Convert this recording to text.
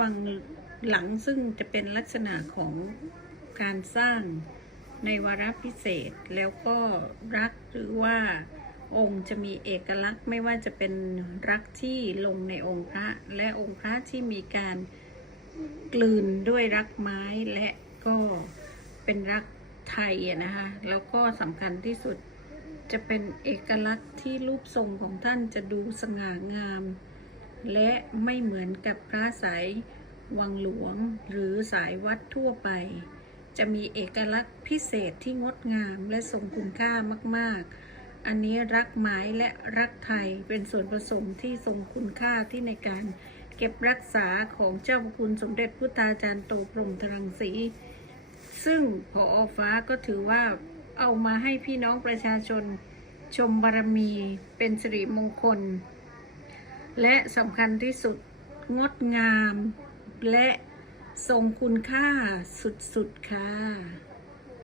วังหลังซึ่งจะเป็นลักษณะของการสร้างในวาระพิเศษแล้วก็รักหรือว่าองค์จะมีเอกลักษณ์ไม่ว่าจะเป็นรักที่ลงในองค์พระ และองค์พระที่มีการกลืนด้วยรักไม้และก็เป็นรักไทยนะคะแล้วก็สำคัญที่สุดจะเป็นเอกลักษณ์ที่รูปทรงของท่านจะดูสง่างาม และไม่เหมือนกับพระสายวังหลวงหรือสายวัดทั่วไป จะมีเอกลักษณ์พิเศษที่งดงามและทรงคุณค่ามาก ๆ อันนี้รักไม้และรักไทยเป็นส่วนผสมที่ทรงคุณค่าที่ในการเก็บรักษาของเจ้าพระคุณสมเด็จพุทธาจารย์โตพรมทรังสี ซึ่งพออฟ้าก็ถือว่าเอามาให้พี่น้องประชาชนชมบารมีเป็นสิริมงคล และสำคัญที่สุดงดงาม และทรงคุณค่าสุดๆค่ะ